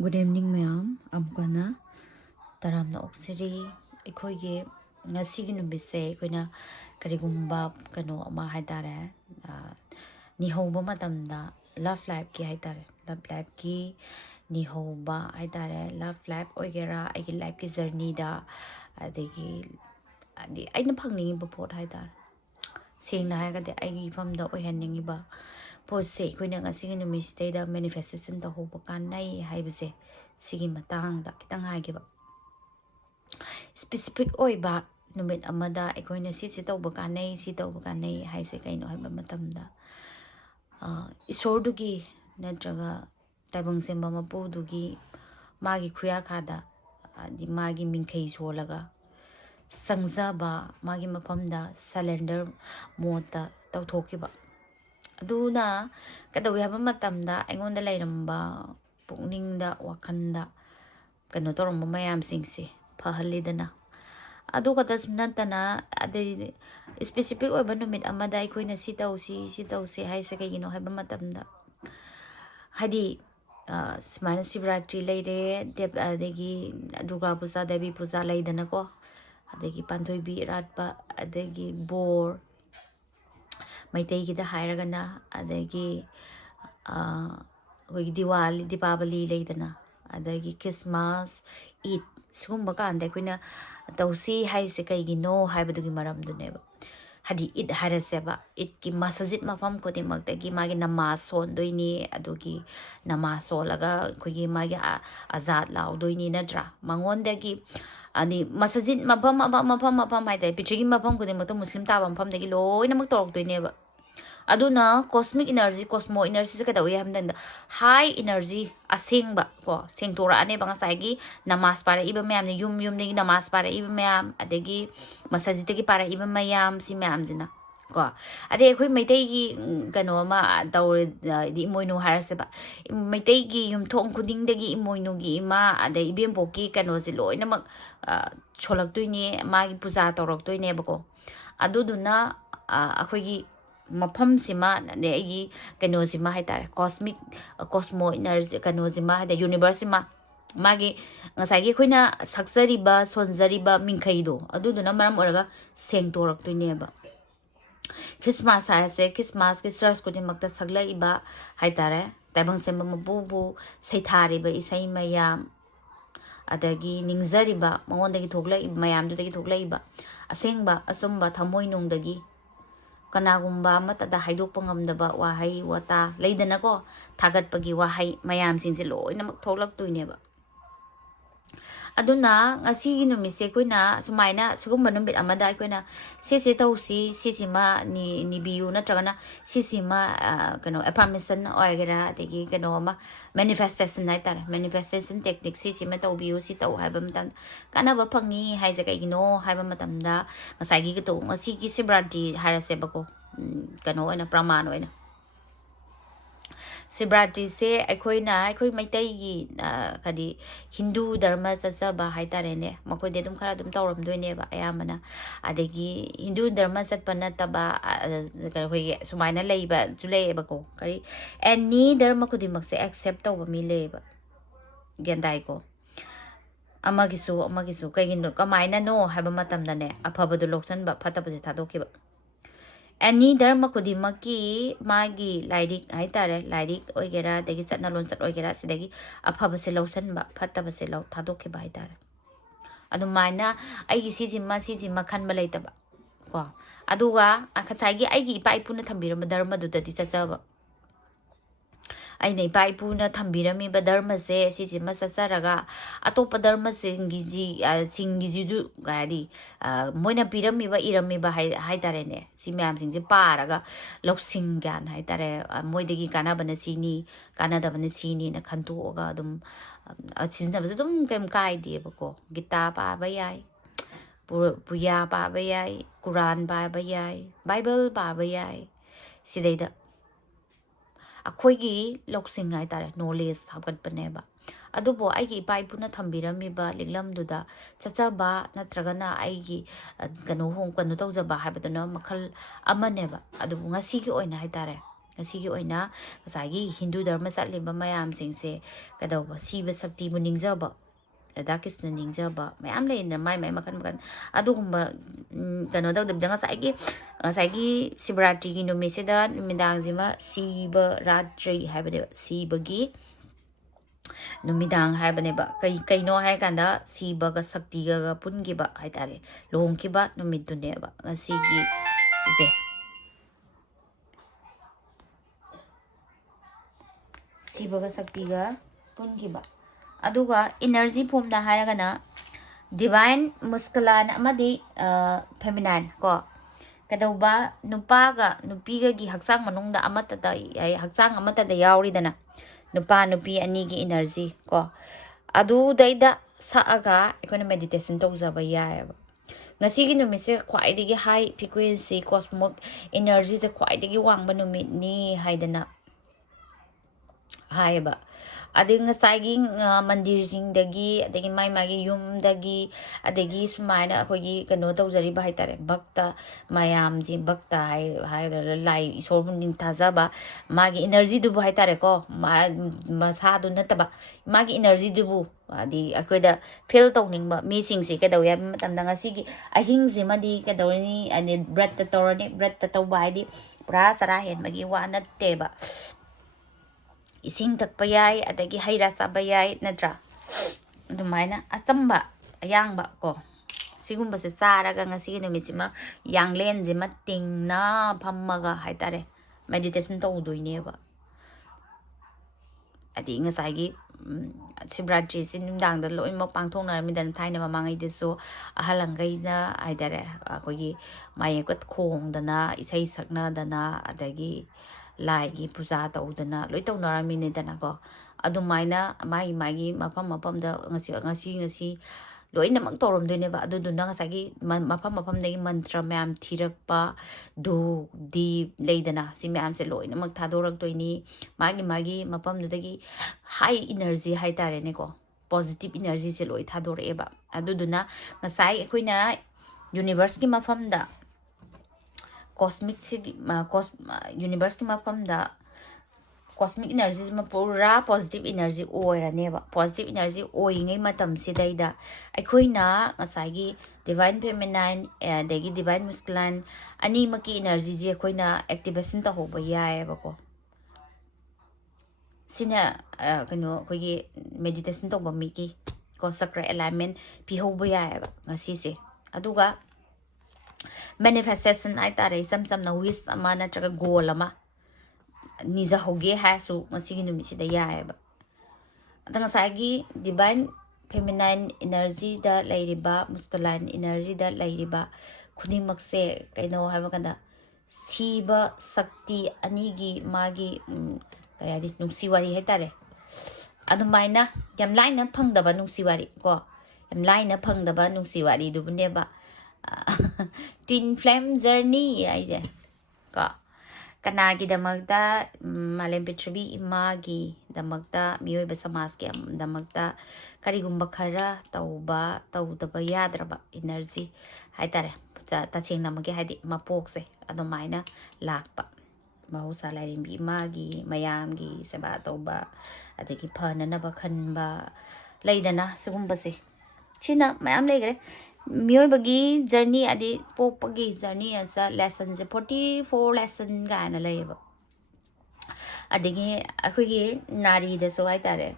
Good evening, ma'am. Amkana taramna oksiri ikhoige ngasigi numbise koina karigumba kano ama haidare nihoba matamda love life ki haidare love life ki nihoba haidare love life oigera aigi life ki journey da adegi aina phangningi ba pot haidare sengna haigade aigi famda oihanningi ba पोसे Koyna ngasigi numisida manifestation da hoba kanai haibase sigi matang da kitang haige ba specific oiba numit amada akoina si tawba kanai si tawba kanai haise kaino haiba matamda isordugi natraga tabang semba mapudugi magi khuya khada di magi mingkhei solaga sangjaba magi mapamda surrender mota tawthokiba aduna kadawi haba matamda aingonda lairamba pukningda wakanda kano toramba mayam singse phahalidana adu kata sunatana ade specific oiba numit amada aikoina si tausi haise kaigino haba matamda hadi smana shivratri leire deb adegi durga puja devi puja leidana ko adegi panthoibi ratpa adegi bor maitei da hairagana adagi diwali dipabali leidana adagi Christmas Eid sigumba kanda aikoina tausi haise kaigino haibadugi maramduneba hadi Eid haraseba Eid ki masajid mafam kodimaktagi magi namaz sondoini adugi namaz solaga kogi magi azad laudoi nadra mangondagi ani masajid mafam haidai pichigi mafam kodimakta muslim taba mafam dagi loinamak torokdoineba aduna cosmic energy cosmo energy se kada hamdanda high energy asengba ko sengtora ane banga saigi namaz para iba mayam ne yum degi namaz para iba mayam adegi masajid degi para iba mayam si mayam jina ko ade khoi maitai gi kano ma daur di moinu haraseba maitai gi yum thong kuding degi moinu gi ima ade ibem boki kano se loina mak cholak tuini magi puja torok tuine bako aduduna akhoi gi mafam sima ne agi kano sima haitare cosmic cosmo energy kano sima haida universe sima magi ngasagi khoina saksariba sonjariba mingkhaido aduduna maram oraga sengtorak tuineba Christmas haise Christmas ki stars kodimakta sagla iba haitare tabang semba mabubu seithariba isai mayam adagi ningzariba mangondagi thogla mayam dudagi thogla iba asengba asumba thamoi nungdagi kanagumba matada haidokpa ngamdaba wahai wata leidana ko thagatpagi wahai mayam singse loinamak thoglaktoineba aduna ngasigi numise koina sumaina sugumba numbit amada koina sese tausi sisima ni biu natragana sisima kano affirmation oigera adegi kano ma manifestation naitare manifestation technique sisima taubiu si tau haiba matam kanaba phangi haija kaigino haiba matamda ngasagi to ngasigi sibraddi harasebako kano oina praman oina Sibratri se akhoi maitai gi kadi Hindu dharma satsaba haitare makoi de dum khara dum tawram doine ba ayamana adegi Hindu dharma satpa nataba koi sumaina leiba julei ba ko kari any dharma kudimak se accept tawba mi leiba gendai ko amagisu kaigin kamaina no haba matamda ne afabadu loksan ba fatabase thadokiba any dharma kudimaki magi lairik haitare lairik oigera degi satna lonsat oigera sidagi afabase lausan ba fatabase lau thadokiba haitare adumaina aigi sijima khanba leitaba ko aduga akhachagi aigi ipa ipuna thambirama dharma dudadi chachaba aina ipa ipuna thambirami ba dharma se sijima sacharaga atopa dharma singiji du gadi moina pirami ba irami ba haitare ne si mayam singje paraga loksing gan haitare moidegi kanabana sini kanadabana sini na khantu oga dum chinna ba dum kem kai de bako gita pa ba yai puya pa ba yai Quran pa ba yai Bible pa ba yai sidaida akhoi loksing haitare knowledge hapgatpaneba adubo aigi ipa ipuna thambiramiba liklamduda chachaba natragana aigi kano hong kano tawjaba haibaduna makhal amaneba adubu ngasigi oina haitare ꯉꯁꯤꯒꯤ ꯑꯣꯏꯅ ꯉꯁꯥꯏꯒꯤ ꯍꯤꯟꯗꯨ ꯙꯔꯃ ꯆꯠꯂꯤꯕ ꯃꯌꯥꯝꯁꯤꯡꯁꯦ ꯀꯩꯗꯧꯕ ꯁꯤꯕ ꯁꯛꯇꯤꯕꯨ ꯅꯤꯡꯖꯕ ꯔꯙꯥ ꯀ꯭ꯔꯤꯁꯅ ꯅꯤꯡꯖꯕ ꯃꯌꯥꯝ ꯂꯩꯅ ꯃꯥꯏ ꯃꯈꯟ ꯃꯈꯟ ꯑꯗꯨꯒꯨꯝꯕ ꯀꯩꯅꯣ ꯇꯧꯗꯕꯤꯗ ꯉꯁꯥꯏꯒꯤ ꯁꯤꯕꯔꯥꯇ꯭ꯔꯤꯒꯤ ꯅꯨꯃꯤꯠꯁꯤꯗ ꯅꯨꯃꯤꯗꯥꯡꯁꯤꯃ ꯁꯤꯕ ꯔꯥꯇ꯭ꯔꯤ ꯍꯥꯏꯕꯅꯦꯕ ꯁꯤꯕꯒꯤ ꯅꯨꯃꯤꯗꯥꯡ ꯍꯥꯏꯕꯅꯦꯕ ꯀꯩꯅꯣ ꯍꯥꯏꯔꯀꯥꯟꯗ ꯁꯤꯕꯒ ꯁꯛꯇꯤꯒ ꯄꯨꯟꯈꯤꯕ ꯍꯥꯏꯇꯥꯔꯦ ꯂꯨꯍꯣꯡꯈꯤꯕ ꯅꯨꯃꯤꯠꯇꯨꯅꯦꯕ ꯉꯁꯤꯒꯤ ꯁꯦ ꯁꯤꯕꯒ ꯁꯛꯇꯤꯒ ꯄꯨꯟꯈꯤꯕ ꯑꯗꯨꯒ 이너지 ꯐꯣꯝꯗ ꯍꯥꯏꯔꯒꯅ ꯗꯤꯚꯥꯏꯟ ꯃꯨꯁꯀꯨꯂꯥꯟ ꯑꯃꯗꯤ ꯐꯦꯃꯤꯅꯥꯏꯟ ꯀꯣ ꯀꯩꯗꯧꯕ ꯅꯨꯄꯥꯒ ꯅꯨꯄꯤꯒꯒꯤ ꯍꯛꯆꯥꯡ ꯃꯅꯨꯡꯗ ꯍꯛꯆꯥꯡ ꯑꯃꯠꯇꯗ ꯌꯥꯎꯔꯤꯗꯅ ꯅꯨꯄꯥ ꯅꯨꯄꯤ ꯑꯅꯤꯒꯤ 이너지 ꯀꯣ ꯑꯗꯨꯗꯩꯗ ꯁꯛꯑꯒ ꯑꯩꯈꯣꯏꯅ ꯃꯦꯗꯤꯇꯦꯁꯟ ꯇꯧꯖꯕ ꯌꯥꯏꯑꯕ ꯉꯁꯤꯒꯤ ꯅꯨꯃꯤꯠꯁꯦ ꯈ꯭ꯋꯥꯏꯗꯒꯤ ꯍꯥꯏ ꯐ꯭ꯔꯤꯀ꯭ꯋꯦꯟꯁꯤ ꯀꯣꯁꯃꯣꯛ 이너지ꯁꯦ ꯈ꯭ꯋꯥꯏꯗꯒꯤ ꯋꯥꯡꯕ ꯅꯨꯃꯤꯠꯅꯤ ꯍꯥꯏꯗꯅ ꯍꯥꯏꯌꯦꯕ ꯑꯗꯩ ꯉꯁꯥꯏꯒꯤ ꯃꯟꯗꯤꯔꯁꯤꯡꯗꯒꯤ ꯑꯗꯒꯤ ꯃꯥꯒꯤ ꯌꯨꯝꯗꯒꯤ ꯑꯗꯒꯤ ꯁꯨꯃꯥꯏꯅ ꯑꯩꯈꯣꯏꯒꯤ ꯀꯩꯅꯣ ꯇꯧꯖꯔꯤꯕ ꯍꯥꯏꯇꯥꯔꯦ ꯚꯛꯇ ꯃꯌꯥꯝꯁꯤ ꯚꯛꯇ ꯍꯥꯏꯔꯒ ꯂꯥꯏ ꯏꯁꯣꯔꯕꯨ ꯅꯤꯡꯊꯥꯖꯕ ꯃꯥꯒꯤ 이너지ꯗꯨꯕꯨ ꯍꯥꯏꯇꯥꯔꯦꯀꯣ ꯃꯁꯥꯗꯨ ꯅꯠꯇꯕ ꯃꯥꯒꯤ 이너지ꯗꯨꯕꯨ ꯍꯥꯏꯗꯤ ꯑꯩꯈꯣꯏꯗ ꯐꯤꯜ ꯇꯧꯅꯤꯡꯕ ꯃꯤꯁꯤꯡꯁꯤ ꯀꯩꯗꯧꯋꯤ ꯍꯥꯏꯕ ꯃꯇꯝꯗ ꯉꯁꯤꯒꯤ ꯑꯍꯤꯡꯁꯤꯃꯗꯤ ꯀꯩꯗꯧꯔꯅꯤ ꯍꯥꯏꯗꯤ ꯕ꯭ꯔꯠꯇ ꯇꯧꯔꯅꯤ ꯕ꯭ꯔꯠꯇ ꯇꯧꯕ ꯍꯥꯏꯗꯤ ꯄꯨꯔꯥ ꯆꯔꯥ ꯍꯦꯟꯕꯒꯤ ꯋꯥ ꯅꯠꯇꯦꯕ ꯏꯁꯤꯡ ꯊꯛꯄ ꯌꯥꯏ ꯑꯗꯒꯤ ꯍꯩ ꯔꯥ ꯆꯥꯕ ꯌꯥꯏ ꯅꯠꯇ꯭ꯔꯥ ꯑꯗꯨꯃꯥꯏꯅ ꯑꯆꯝꯕ ꯑꯌꯥꯡꯕ ꯀꯣ ꯁꯤꯒꯨꯝꯕꯁꯦ ꯆꯥꯔꯒ ꯉꯁꯤꯒꯤ ꯅꯨꯃꯤꯠꯁꯤꯃ ꯌꯥꯡꯂꯦꯟꯁꯤꯃ ꯇꯤꯡꯅ ꯐꯝꯃꯒ ꯍꯥꯏꯇꯥꯔꯦ ꯃꯦꯗꯤꯇꯦꯁꯟ ꯇꯧꯗꯣꯏꯅꯦꯕ ꯍꯥꯏꯗꯤ ꯉꯁꯥꯏꯒꯤ ꯁꯤꯕꯔꯥꯇ꯭ꯔꯤꯁꯤ ꯅꯨꯡꯗꯥꯡꯗ ꯂꯣꯏꯅꯃꯛ ꯄꯥꯡꯊꯣꯛꯅꯔꯝꯃꯤꯗꯅ ꯊꯥꯏꯅ ꯃꯃꯥꯡꯉꯩꯗꯁꯨ ꯑꯍꯜ ꯂꯪꯒꯩꯅ ꯍꯥꯏꯇꯥꯔꯦ ꯑꯩꯈꯣꯏꯒꯤ ꯃꯥꯌꯦꯞꯀ ꯈꯣꯡꯗꯅ ꯏꯁꯩ ꯁꯛꯅꯗꯅ ꯑꯗꯒꯤ ꯂꯥꯏꯒꯤ ꯄꯨꯖꯥ ꯇꯧꯗꯅ ꯂꯣꯏ ꯇꯧꯅꯔꯝꯃꯤꯅꯤꯗꯅꯀꯣ ꯑꯗꯨꯃꯥꯏꯅ ꯃꯥꯒꯤ ꯃꯐꯝꯗ ꯉꯁꯤ ꯂꯣꯏꯅꯃꯛ ꯇꯧꯔꯝꯗꯣꯏꯅꯦꯕ ꯑꯗꯨꯗꯨꯅ ꯉꯁꯥꯏꯒꯤ ꯃꯐꯝꯗꯒꯤ ꯃꯟꯇ꯭ꯔ ꯃꯌꯥꯝ ꯊꯤꯔꯛꯄ ꯙꯨꯞ ꯗꯤꯞ ꯂꯩꯗꯅ ꯁꯤ ꯃꯌꯥꯝꯁꯦ ꯂꯣꯏꯅꯃꯛ ꯊꯥꯗꯣꯔꯛꯇꯣꯏꯅꯤ ꯃꯥꯒꯤ ꯃꯐꯝꯗꯨꯗꯒꯤ ꯍꯥꯏ 이너지 ꯍꯥꯏꯇꯥꯔꯦꯅꯦꯀꯣ ꯄꯣꯖꯤꯇꯤꯞ 이너지ꯁꯦ ꯂꯣꯏ ꯊꯥꯗꯣꯔꯛꯑꯦꯕ ꯑꯗꯨꯗꯨꯅ ꯉꯁꯥꯏ ꯑꯩꯈꯣꯏꯅ ꯌꯨꯅꯤꯚꯔꯁꯀꯤ ꯃꯐꯝꯗ ꯌꯨꯅꯤꯚꯔꯁꯀꯤ ꯃꯐꯝꯗ ꯀꯣꯁꯃꯤꯛ 이너지ꯁꯤ ꯄꯨꯔꯥ ꯄꯣꯖꯤꯇꯤꯞ 이너지 ꯑꯣꯏꯔꯅꯦꯕ ꯄꯣꯖꯤꯇꯤꯞ 이너지 ꯑꯣꯏꯔꯤꯉꯩ ꯃꯇꯝꯁꯤꯗꯩꯗ ꯑꯩꯈꯣꯏꯅ ꯉꯁꯥꯏꯒꯤ ꯗꯤꯚꯥꯏꯟ ꯐꯦꯃꯤꯅꯥꯏꯟ ꯑꯗꯒꯤ ꯗꯤꯚꯥꯏꯟ ꯃꯨꯁꯀꯨꯂꯥꯏꯟ ꯑꯅꯤꯃꯛꯀꯤ 이너지ꯁꯤ ꯑꯩꯈꯣꯏꯅ ꯑꯦꯛꯇꯤꯚꯦꯁꯟ ꯇꯧꯍꯧꯕ ꯌꯥꯏꯑꯕꯀꯣ ꯁꯤꯅ ꯀꯩꯅꯣ ꯑꯩꯈꯣꯏꯒꯤ ꯃꯦꯗꯤꯇꯦꯁꯟ ꯇꯧꯕ ꯃꯤꯒꯤ ꯀꯣ ꯆꯀ꯭ꯔ ꯑꯦꯂꯥꯏꯟꯃꯦꯟ ꯄꯤꯍꯧꯕ ꯌꯥꯏꯑꯕ ꯉꯁꯤꯁꯦ ꯑꯗꯨꯒ ꯃꯦꯅꯤꯐꯦꯁꯇꯦꯁꯟ ꯍꯥꯏꯇꯥꯔꯦ ꯏꯆꯝ ꯆꯝꯅ ꯋꯤꯁ ꯑꯃ ꯅꯠꯇ꯭ꯔꯒ ꯒꯣꯜ ꯑꯃ ꯅꯤꯖꯍꯧꯒꯦ ꯍꯥꯏꯔꯁꯨ ꯉꯁꯤꯒꯤ ꯅꯨꯃꯤꯠꯁꯤꯗ ꯌꯥꯏꯑꯕ ꯑꯗ ꯉꯁꯥꯏꯒꯤ ꯗꯤꯚꯥꯏꯟ ꯐꯦꯃꯤꯅꯥꯏꯟ 이너지ꯗ ꯂꯩꯔꯤꯕ ꯃꯨꯁꯀꯨꯂꯥꯏꯟ 이너지ꯗ ꯂꯩꯔꯤꯕ ꯈꯨꯗꯤꯡꯃꯛꯁꯦ ꯀꯩꯅꯣ ꯍꯥꯏꯕ ꯀꯥꯟꯗ ꯁꯤꯕ ꯁꯛꯇꯤ ꯑꯅꯤꯒꯤ ꯃꯥꯒꯤ ꯀꯔꯤ ꯍꯥꯏꯗꯤ ꯅꯨꯡꯁꯤ ꯋꯥꯔꯤ ꯍꯥꯏꯇꯥꯔꯦ ꯑꯗꯨꯃꯥꯏꯅ ꯌꯥꯝ ꯂꯥꯏꯅ ꯐꯪꯗꯕ ꯅꯨꯡꯁꯤ ꯋꯥꯔꯤ ꯀꯣ ꯌꯥꯝ ꯂꯥꯏꯅ ꯐꯪꯗꯕ ꯅꯨꯡꯁꯤ ꯋꯥꯔꯤꯗꯨꯕꯨꯅꯦꯕ ꯇ꯭ꯋꯤꯟ ꯐ꯭ꯂꯦꯝ ꯖꯔꯅꯤ ꯍꯥꯏꯁꯦ ꯀꯣ ꯀꯅꯥꯒꯤꯗꯃꯛꯇ ꯃꯥꯂꯦꯝ ꯄ꯭ꯔꯤꯊꯤꯕꯤ ꯏꯃꯥꯒꯤꯗꯃꯛꯇ ꯃꯤꯑꯣꯏꯕ ꯁꯃꯥꯖꯀꯤꯗꯃꯛꯇ ꯀꯔꯤꯒꯨꯝꯕ ꯈꯔ ꯇꯧꯗꯕ ꯌꯥꯗ꯭ꯔꯕ 이너지 ꯍꯥꯏꯇꯥꯔꯦ ꯇꯁꯦꯡꯅꯃꯛꯀꯤ ꯍꯥꯏꯗꯤ ꯃꯄꯣꯛꯁꯦ ꯑꯗꯨꯃꯥꯏꯅ ꯂꯥꯛꯄ ꯃꯍꯧꯁꯥ ꯂꯥꯏꯔꯦꯝꯕꯤ ꯏꯃꯥꯒꯤ ꯃꯌꯥꯝꯒꯤ ꯁꯦꯕꯥ ꯇꯧꯕ ꯑꯗꯒꯤ ꯐꯅꯅꯕ ꯈꯟꯕ ꯂꯩꯗꯅ ꯁꯤꯒꯨꯝꯕꯁꯦ ꯁꯤꯅ ꯃꯌꯥꯝ ꯂꯩꯈ꯭ꯔꯦ ꯃꯤꯑꯣꯏꯕꯒꯤ ꯖꯔꯅꯤ ꯍꯥꯏꯗꯤ ꯄꯣꯛꯄꯒꯤ ꯖꯔꯅꯤ ꯑꯁꯤ ꯂꯦꯁꯟꯁꯦ 44 ꯂꯦꯁꯟ ꯀꯥꯏꯅ ꯂꯩꯌꯦꯕ ꯑꯗꯒꯤ ꯑꯩꯈꯣꯏꯒꯤ ꯅꯥꯔꯤꯗꯁꯨ ꯍꯥꯏꯇꯥꯔꯦ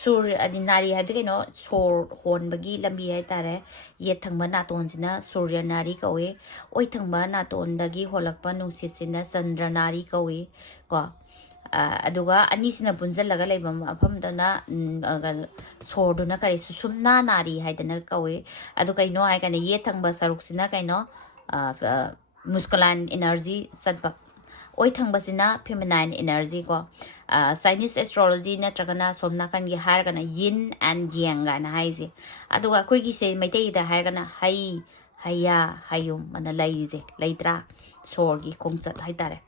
ꯁꯨꯔ ꯍꯥꯏꯗꯤ ꯅꯥꯔꯤ ꯍꯥꯏꯕꯗꯤ ꯀꯩꯅꯣ ꯁꯣꯔ ꯍꯣꯟꯕꯒꯤ ꯂꯝꯕꯤ ꯍꯥꯏꯇꯥꯔꯦ ꯌꯦꯠ ꯊꯪꯕ ꯅꯥꯇꯣꯟꯁꯤꯅ ꯁꯨꯔꯌ ꯅꯥꯔꯤ ꯀꯧꯏ ꯑꯣꯏ ꯊꯪꯕ ꯅꯥꯇꯣꯟꯗꯒꯤ ꯍꯣꯜꯂꯛꯄ ꯅꯨꯡꯁꯤꯠꯁꯤꯅ ꯆꯟꯗ꯭ꯔ ꯅꯥꯔꯤ ꯀꯧꯏ ꯀꯣ ꯑꯗꯨꯒ ꯑꯅꯤꯁꯤꯅ ꯄꯨꯟꯁꯤꯜꯂꯒ ꯂꯩꯕ ꯃꯐꯝꯗꯅ ꯁꯣꯔꯗꯨꯅ ꯀꯔꯤ ꯁꯨꯁꯨꯝꯅꯥ ꯅꯥꯔꯤ ꯍꯥꯏꯗꯅ ꯀꯧꯏ ꯑꯗꯨ ꯀꯩꯅꯣ ꯍꯥꯏꯀꯥꯟꯗ ꯌꯦꯠ ꯊꯪꯕ ꯁꯔꯨꯛꯁꯤꯅ ꯀꯩꯅꯣ ꯃꯨꯁꯀꯨꯂꯥꯏꯟ 이너지 ꯆꯠꯄ ꯑꯣꯏ ꯊꯪꯕꯁꯤꯅ ꯐꯦꯃꯤꯅꯥꯏꯟ 이너지 ꯀꯣ ꯆꯥꯏꯅꯤꯁ ꯑꯦꯁꯇ꯭ꯔꯣꯂꯣꯖꯤ ꯅꯠꯇ꯭ꯔꯒꯅ ꯁꯣꯝ ꯅꯥꯀꯟꯒꯤ ꯍꯥꯏꯔꯒꯅ ꯌꯤꯟ ꯑꯦꯟ ꯌꯦꯡ ꯀꯥꯏꯅ ꯍꯥꯏꯁꯦ ꯑꯗꯨꯒ ꯑꯩꯈꯣꯏꯒꯤꯁꯦ ꯃꯩꯇꯩꯒꯤꯗ ꯍꯥꯏꯔꯒꯅ ꯍꯩꯌꯥ ꯍꯌꯨꯝ ꯑꯅ ꯂꯩꯔꯤꯁꯦ ꯂꯩꯇ꯭ꯔꯥ ꯁꯣꯔꯒꯤ ꯈꯣꯡꯆꯠ ꯍꯥꯏꯇꯥꯔꯦ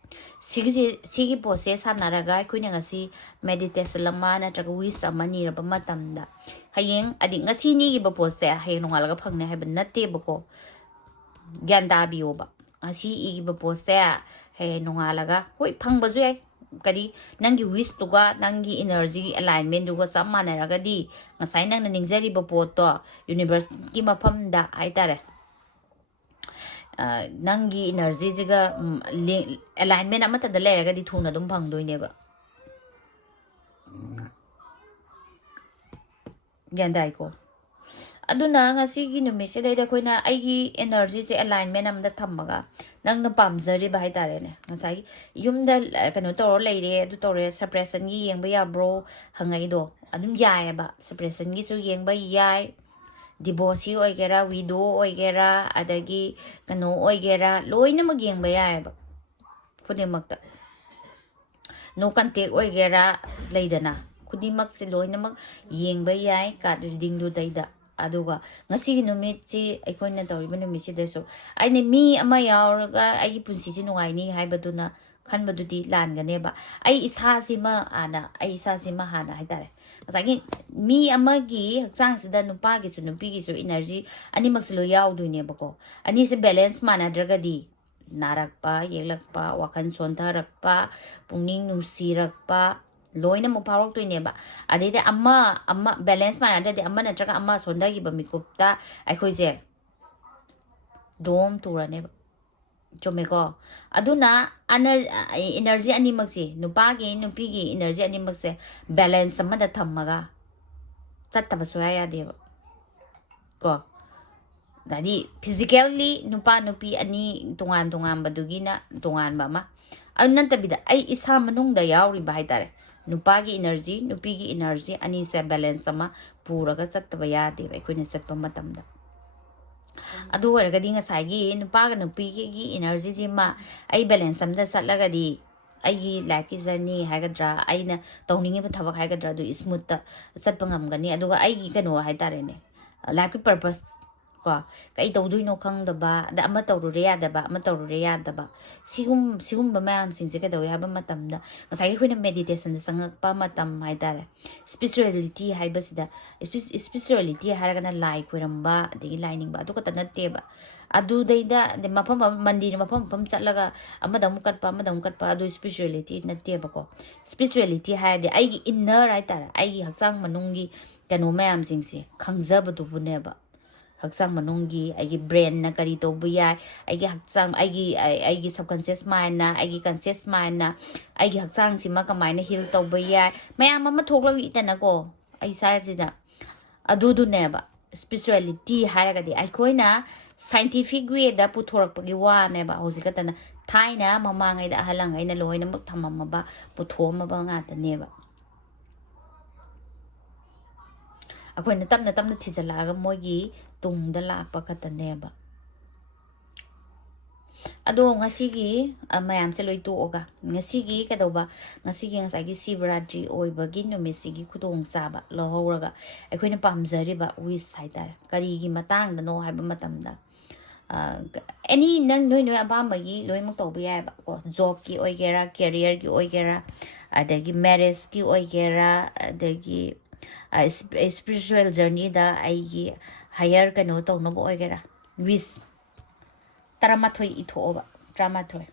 ꯁꯤꯒꯤ ꯄꯣꯠꯁꯦ ꯁꯥꯟꯅꯔꯒ ꯑꯩꯈꯣꯏꯅ ꯉꯁꯤ ꯃꯦꯗꯤꯇꯦꯁꯟ ꯑꯃ ꯅꯠꯇ꯭ꯔꯒ ꯋꯤꯁ ꯑꯃ ꯅꯤꯔꯕ ꯃꯇꯝꯗ ꯍꯌꯦꯡ ꯍꯥꯏꯗꯤ ꯉꯁꯤ ꯅꯤꯈꯤꯕ ꯄꯣꯠꯁꯦ ꯍꯌꯦꯡ ꯅꯣꯡꯉꯥꯜꯂꯒ ꯐꯪꯅꯤ ꯍꯥꯏꯕ ꯅꯠꯇꯦꯕꯀꯣ ꯒ꯭ꯌꯥꯟ ꯇꯥꯕꯤꯌꯣꯕ ꯉꯁꯤ ꯏꯈꯤꯕ ꯄꯣꯠꯁꯦ ꯍꯌꯦꯡ ꯅꯣꯡꯉꯥꯜꯂꯒ ꯍꯣꯏ ꯐꯪꯕꯁꯨ ꯌꯥꯏ kari nangi wish tuga nangi energy alignment duga chap manaragadi ngasai nangna ningjariba pot to universe ki mafamda haitare nangi energy jiga alignment amata da leragadi thuna dum phangdoineba gyandai ko aduna ngasigi numit se daida koina aigi energy se alignment amda thammaga nangna pamjari ba haitare ne ngasai yumda kano toro leire adu tore suppression gi yengba ya bro hangai do adum yae ba suppression gi su yengba yai divorce oigera widow oigera adagi kano oigera loina mag yengba yae ba khunimakta no contact oigera leidana khunimak se loina mag yengba yae card reading do daida aduga ngasi numit chi aikoina tawriba numit si deso aine mi ama yauraga ai punsi si nuai haibaduna khanbadudi langaneba ai isa sima ana ai isa sima hana haitare ngasagi mi amagi hakchang sida nupa gi su nupi gi su energy ani maksilo yaudunebako ani se balance manadragadi narakpa yeglakpa wakan sontharakpa pungning nusirakpa loina mo power to neba adede amma balance man ade amma na traga amma sonda gi bamikupta ai khoise dom turane chomeko aduna energy ani makse nupa gi nupi gi energy ani makse balance amma da thammaga chattaba soya deba ko dadi physically nupa nupi ani tungan badugina tungan bama ananta bida ai isa manung da yauri ba haitare nupagi energy nupigi energy ani se balance ama puraga chattaba yade ba khoina chatpa matamda adu waraga dinga sagi nupaga nupigi gi energy ji ma ai balance amda satlaga di ai life ki journey hagadra aina tawningi ba thabak hagadra du smooth ta chatpa ngamgani aduga ai gi kano haitare ne life ki purpose ko kai tawduino khangdaba da ama tawrure yadaba ama tawrure yadaba sigum ba mayam singse ka dawi haba matamda ngasai khoina meditation sangakpa matam haidare spirituality haibasida spirituality haragana lai khoiramba degi lining ba adu kata natte ba adu deida de mafam mandir mafam chatlaga amada mukatpa adu spirituality natte ba ko spirituality haide aigi inner haitare aigi haksang manungi kano mayam singse khangjaba du buneba haksang manungi aigi brain na kari to buya aigi haksang aigi subconscious mind na aigi conscious mind na aigi haksang sima kamaina heal to buya mayam ama thoklang itana ko ai sa jida adudu neba spirituality haragadi ai koina scientific way da puthorak pagi wa neba hojikatana thaina mamangai da halang aina loina mak thamama ba puthoma ba ngata neba akoina tamna thijalaga mogi tungda lakpa kataneba ado ngasigi mayam se loi tuoga ngasigi kadauba ngasigi ngasagi sivratri oibagi numisigi khudong saba lohawraga akoina pamjariba wish haitare karigi matang da no haiba matamda any nang noi abamagi loimak tawba yaiba ko job ki oigera career ki oigera adagi marriage ki oigera adagi spiritual journey da aigi higher kano tawnoba oigera wish taramathoi ithoba tramathoi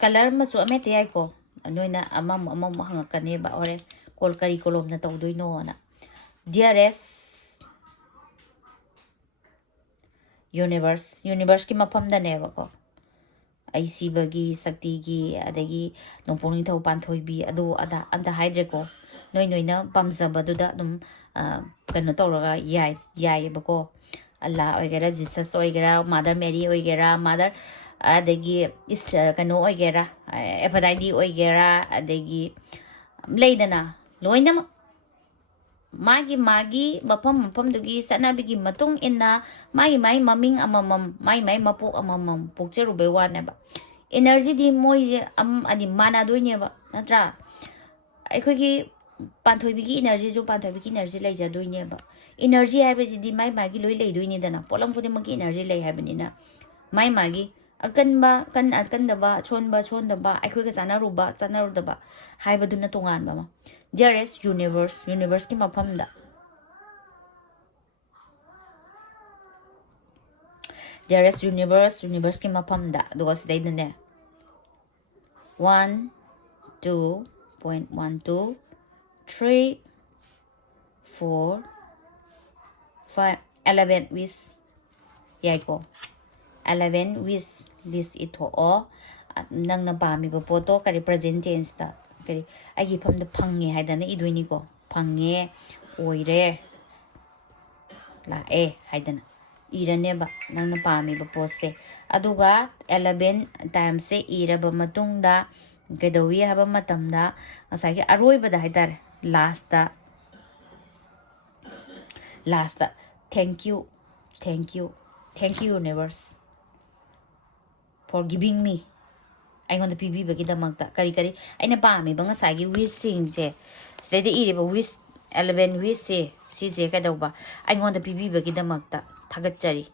color masu amete yai ko noina amam hangakaneba ore kol kari kolom na tawdoino na dearest universe ki mafam da neba ko ai sibagi sakti gi adagi nongpong thau panthoi bi adu ada amda haidre ko noina pamjaba duda dum kano tawraga yai bako Allah oigera Jesus oigera Mother Mary oigera mother adagi kano oigera Aphrodite oigera adagi leidana loina magi mafam dugi sanabigi matung inna mai maming amamam mai mapok amamam pokcherube waneba energy di moi adi mana doineba natra aikogi panthoibigi energy jo panthoibigi energy leija doineba energy haibesi mai magi loi leidoini dana polam khudi magi energy lei haibnina mai magi akanba akandaba chondaba aikoga chanarudaba haibaduna tonganba ma dearest universe ki mafamda dearest universe, universe ki mapamda aduga sidaidane 1 2.12 3 4 5 11 with yaiko 11 with this ito o nang na pami ba poto ka represent tense ta kari agi phamda phangge haidana idoini ko phangge oire la haidana irane ba nang na pami ba pose aduga 11 times se iraba matungda gedawi haba matamda ngasagi aroi bada haidar last thank you universe for giving me aingond pibi bagi damakta kari aina pami ba ngasagi wishing je steady iriba wish 11 wish se kadauba aingond pibi bagi damakta thagatchari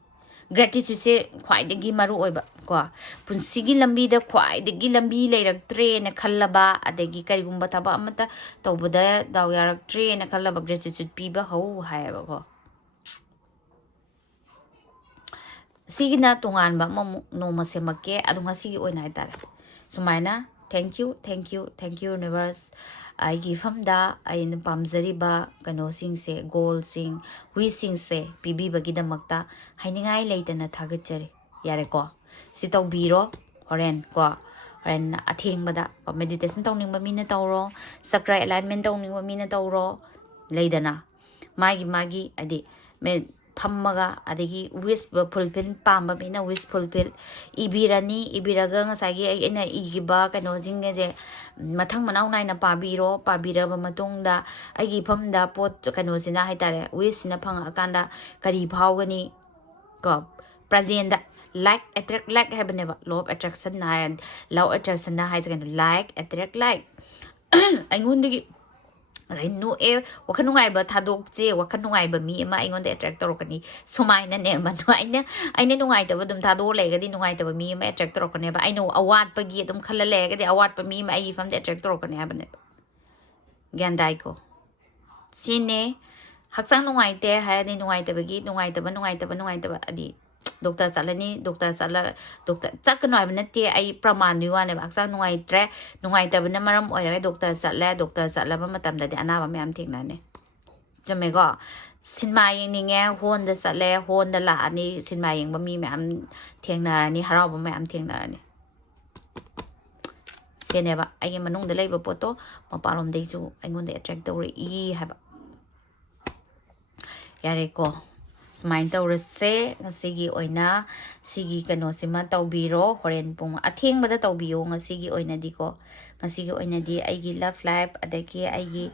gratitude se khwaidagi maru oiba ko punsigi lambi da khwaidagi lambi leiraktre na khallaba adagi karigumba thaba amata tawbada daw yaraktre na khallaba gratitude piba ho hayaba ko sigina tunganba mamu no masemake adunga sigi oina haitare sumaina thank you universe I give famda I in pamzariba kano singse goal sing wishing se pibi bagida makta hainingai leitana thagachari yare ko sitau biro horen ko horen athing bada ko meditation tawning ba mina tawro chakra alignment tawning ba mina tawro leidana magi adi me phammaga adagi wish fulfill pamba bina wish fulfill ibiraga ngasagi aina igiba kano jinge je mathang manau naina pabiraba matungda agi phamda pot kano sina haitare wish na phanga kanda kari phawgani ko present da like attract like habaneba law of attraction na law attraction na haise kano like attract like aingundagi I know wakan nungai ba thadok che wakan nungai ba mi ma ingon de attract torokani sumai na ne ma aina nungai ta badum thado le ga di nungai ta ba mi ma attract torokani ba I know award pa gi dum khala le ga di award pa mi ma I fam de attract torokani ba ne gyan dai ko sine haksang nungai te ha ni nungai ta ba gi nungai ta ba adi doctor salani doctor chakano ai banate ai praman ni wane baksa nungai tre nungai ta bana maram oira doctor sala ba matam da de anaba myam thingna ne jame go sinma yeng ni nge hon da sale hon da la ani sinma yeng ba mi myam thengna ni harau ba myam thengna ni sene ba ai manung da lei ba poto maparom dei chu aingon de attract tawri I haba yare ko Sumain tawrase ngasigi oina sigi kano sima tawbiro horen pung atheng bada tawbiyo ngasigi oina di ko ngasigi oina di aigi love life adagi aigi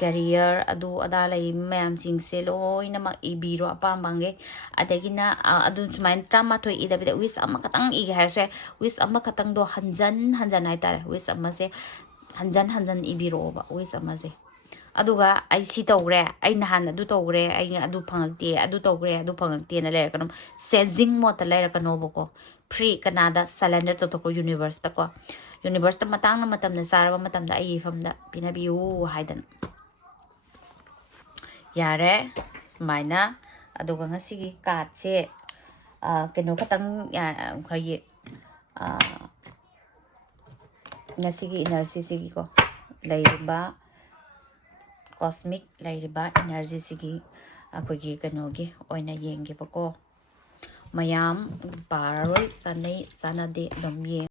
career adu ada lai mayam sing se loina mak ibiro apambange adagi na adu sumain trama thoi ida bida wish ama katang I harse wish ama katang do hanjan hai tare wish ama se hanjan ibiro ba wish ama se aduga ai si tawre ai nahan adu tawre ai adu phangakte adu tawre adu phangakte na le kanum sezing mo ta le kano boko free kanada cylinder to ko universe ta matang na matam na saraba matam da ai famda pinabiu haidan yare maina aduga ngasigi ka che kano katang khaye ngasigi energy sigi ko leiba cosmic lairiba energy sigi akogi kanogi oina yenge bako mayam paroi sanai sanade dom ye